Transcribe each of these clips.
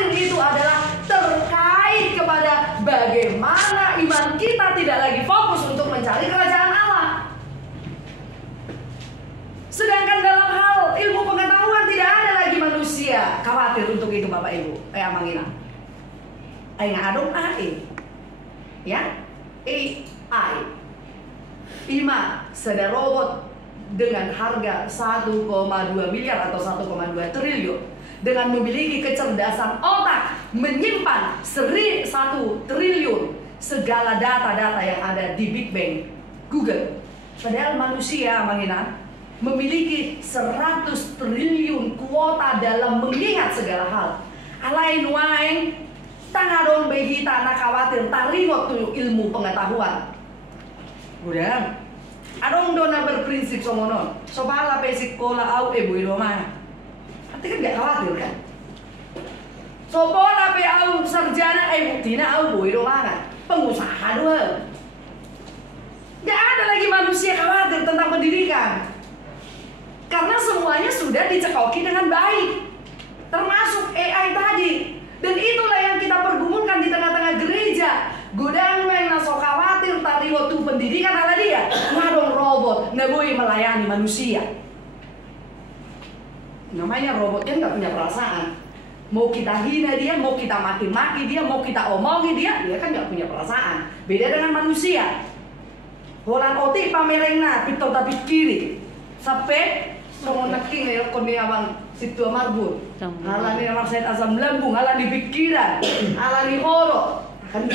khawatir itu adalah terkait kepada bagaimana iman kita tidak lagi fokus untuk mencari kerajaan Allah. Sedangkan dalam hal ilmu pengetahuan tidak ada lagi manusia khawatir untuk itu, Bapak Ibu. Amangina. Adong AI. Ya, AI. 5 sada robot dengan harga 1,2 miliar atau 1,2 triliun dengan memiliki kecerdasan otak menyimpan 1 triliun segala data-data yang ada di Big Bang Google. Padahal manusia Mangina memiliki 100 triliun kuota dalam mengingat segala hal. Alain wain tangadon bagi tanah khawatir tari waktu ilmu pengetahuan. Udah, adong dona berprinsip somonon. Sobala pesik kola au ibu rumah. Nanti kan gak khawatir kan? Sobola pe au sarjana tina au bu rumah kan? Pengusaha doang. Gak ada lagi manusia khawatir tentang pendidikan. Karena semuanya sudah dicekoki dengan baik. Termasuk AI tadi. Dan itulah yang kita pergumulkan di tengah-tengah gereja. Godang main naso khawatir tadi waktu pendidikan ala dia. Ngadong robot, neboi melayani manusia. Namanya robot kan gak punya perasaan. Mau kita hina dia, mau kita maki-maki dia, mau kita omongi dia kan gak punya perasaan. Beda dengan manusia. Holan oti pamerengna, pito tapi kiri. Sampai mengonaking ya kondi abang situ marbut. Ala ni namar saya asam lambung, ala di pikiran, ala di horo. Kan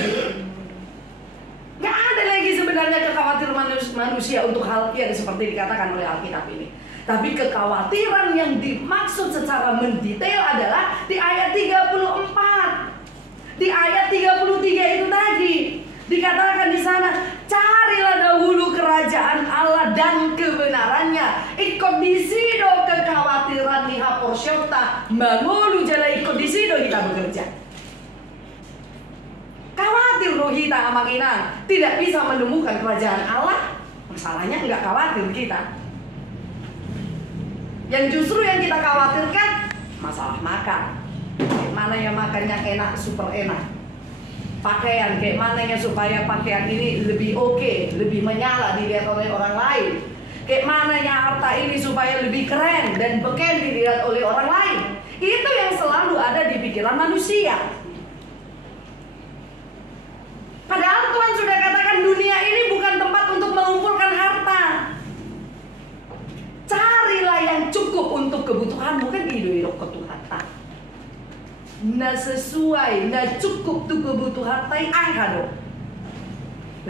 nggak ada lagi sebenarnya kekhawatiran manusia untuk hal yang seperti dikatakan oleh Alkitab ini. Tapi kekhawatiran yang dimaksud secara mendetail adalah di ayat 34. Di ayat 33 itu tadi dikatakan di sana, carilah dahulu kerajaan Allah dan kebenarannya. Ikut disido kekhawatiran ni haporsyota mangulu jala ikut disido kita bekerja. Khawatir roh kita amang inang tidak bisa menemukan kerajaan Allah. Masalahnya enggak khawatir kita. Yang justru yang kita khawatirkan masalah makan. Mana yang makannya enak, super enak. Pakaian, kayak mananya supaya pakaian ini lebih oke, lebih menyala dilihat oleh orang lain. Kayak mananya harta ini supaya lebih keren dan beken dilihat oleh orang lain. Itu yang selalu ada di pikiran manusia. Padahal Tuhan sudah katakan dunia ini bukan tempat untuk mengumpulkan harta. Carilah yang cukup untuk kebutuhan, bukan hidup ke Tuhan. Nah sesuai, nah cukup tuh kebutuhan tai angkado.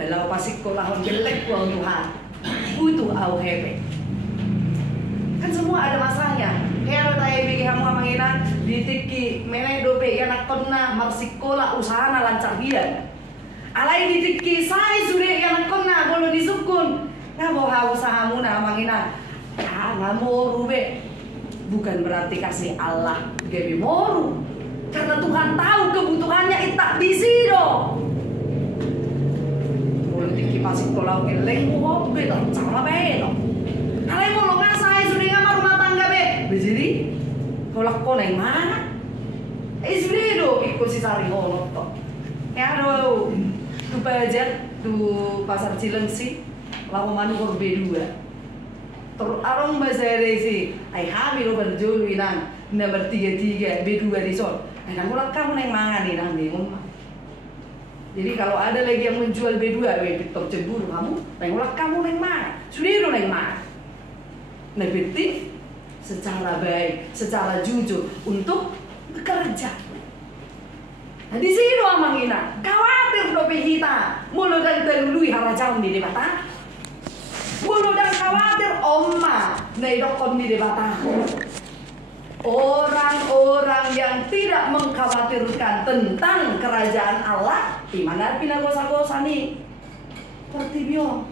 Lalu pasti kolahon jelek kuang Tuhan, butuh au hepe. Kan semua ada masanya. Hero tai bagi hamu amanginan ditiki meneh dope anak kona marsikola usahana lancar dia. Alai ditiki sai sudah anak kona bolo disukun. Ngabo ha usahamu na amanginan. Ngamoru be. Bukan berarti kasih Allah gawe moru. Karena Tuhan tahu kebutuhannya itak bisido. Politik kipasik kolau eleng mo be dong sama be dong. Alai mau ngasai sudah ngamar rumah tangga be. Bejiri kolak koneng mana? Isbido ikut si sari holot toh. Ya aduh, tu pajak tu pasar Cilengsi, lalu manur B2. Terus arong bahasa resi, ay hamil berjuluinan nomor 33 B2 di sol. Nang ulang kamu neng mangan nih nang bingung. Jadi kalau ada lagi yang menjual B2, Victor cemburu kamu, neng ulang kamu neng mangan. Sudah neng mangan. Nah penting secara baik, secara jujur untuk bekerja. Nah di sini doang mangina, khawatir dope kita, mulu dan terlui harajam di debata. Mulu dan khawatir oma, neidokon di debata. Orang-orang yang tidak mengkhawatirkan tentang kerajaan Allah, di mana pinagosa-gosa nih? Pertibio,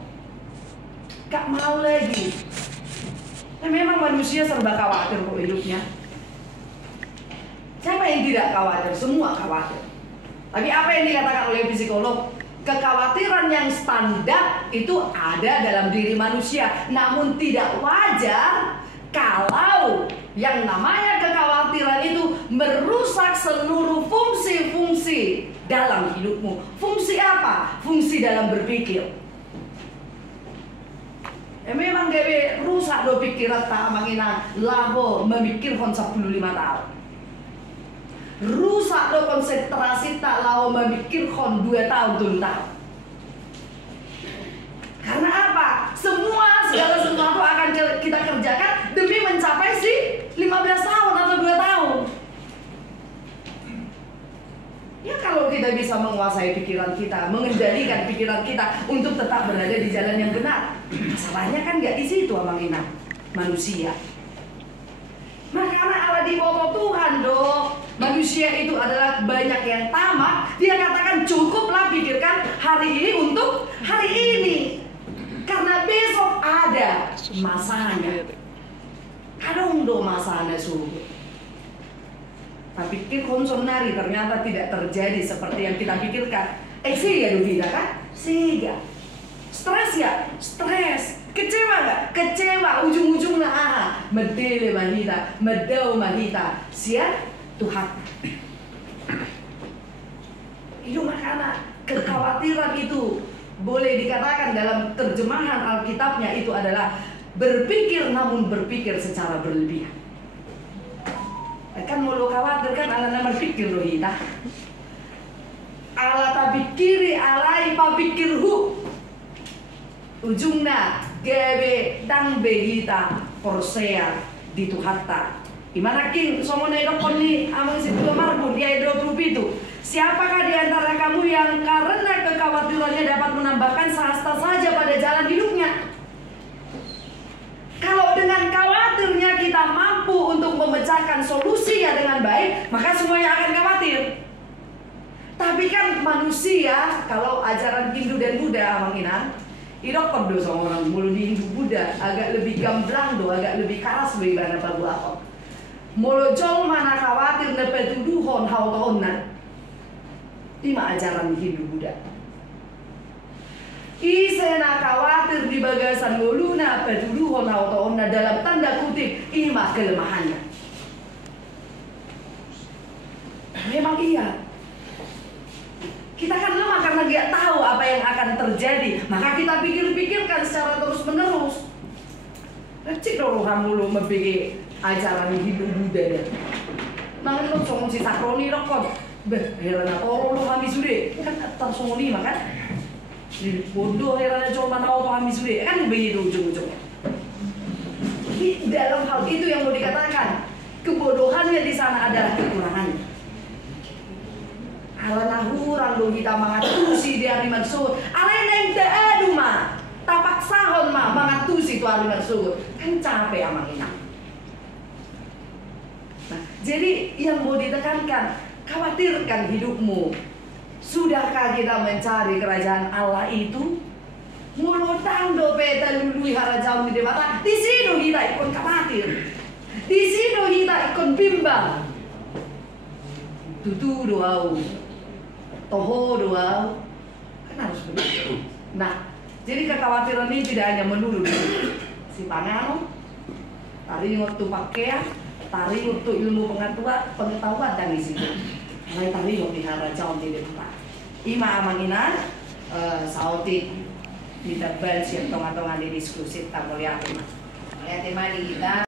gak mau lagi. Nah, memang manusia serba khawatir kok hidupnya. Siapa yang tidak khawatir? Semua khawatir. Tapi apa yang dikatakan oleh psikolog? Kekhawatiran yang standar itu ada dalam diri manusia, namun tidak wajar kalau yang namanya kekhawatiran itu merusak seluruh fungsi-fungsi dalam hidupmu. Fungsi apa? Fungsi dalam berpikir. Memang gawe rusak do pikiran tak mangina labo memikirkan 15 tahun. Rusak do konsentrasi tak lao memikirkan 2 tahun 3 tahun. Karena apa? Segala sesuatu akan kita kerjakan demi mencapai si 15 tahun atau 2 tahun. Ya kalau kita bisa menguasai pikiran kita, mengendalikan pikiran kita untuk tetap berada di jalan yang benar. Masalahnya kan nggak di situ Amang Ina, manusia. Makanya Allah diboto Tuhan dong. Manusia itu adalah banyak yang tamak. Dia katakan cukuplah pikirkan hari ini untuk hari ini. Karena besok ada masanya. Kadang do masanya suhu. Tapi pikir konsumnari ternyata tidak terjadi seperti yang kita pikirkan. Sehingga do tidak kan? Sehingga. Stres ya? Stres. Kecewa nggak? Kecewa. Ujung-ujungnya medele mahita, medau mahita. Sia Tuhan. Itu makanya kekhawatiran itu boleh dikatakan dalam terjemahan Alkitabnya itu adalah berpikir namun berpikir secara berlebihan. Kan mau lo khawatir kan ala nama pikir lo kita. Ala tabikiri alai papikirhu. Ujungnya gawe dang behita porsea dituhatta. Gimana king somone dokon ni amang situ marbun dia 20 itu. Siapakah di antara kamu yang karena kekhawatirannya dapat menambahkan sehasta saja pada jalan hidupnya? Kalau dengan khawatirnya kita mampu untuk memecahkan solusinya dengan baik, maka semuanya akan khawatir. Tapi kan manusia, kalau ajaran Hindu dan Buddha, Amang Ina, idok perdo sama orang mulu di Hindu Buddha agak lebih gamblang do, agak lebih keras bagaimana Pak Buako. Mulu jol mana khawatir nepe tuduhon hau tahunan. Lima ajaran Hindu Buddha. Isena khawatir di bagasan goluna petuduhon hautoonna dalam tanda kutip ima kelemahannya. Memang iya. Kita kan lemah karena nggak tahu apa yang akan terjadi. Maka kita pikir-pikirkan secara terus-menerus. Cik dulu hamulu membagi ajaran Hindu Buddha deh. Mangan lo songong si sakroni rokok. Heran apa lo kami sudah kan tersongong lima kan? Bodoh herannya cuma tahu kami sudah kan begitu ujung-ujungnya. Di dalam hal itu yang mau dikatakan kebodohannya di sana adalah kekurangannya. Alana hurang do kita mangatusi di hari maksud. Alana yang tak adu mah tapak sahon mah mangatusi tu hari maksud kan capek amang Ina. Nah, jadi yang mau ditekankan, khawatirkan hidupmu. Sudahkah kita mencari kerajaan Allah itu? Mulutang do peta lului harajau di mata. Di sini kita ikut khawatir. Di sini kita ikut bimbang. Tutu doau, toho doau, kan harus begitu. Nah, jadi kekhawatiran ini tidak hanya melulu si pangano, tari waktu pakaian, tari waktu ilmu pengetahuan dan di situ. Mulai tadi mau diharapkan di depan. Ima Amang Ina, sautik kita bensin tonga-tonga di diskusi tak boleh apa. Lihat tema kita.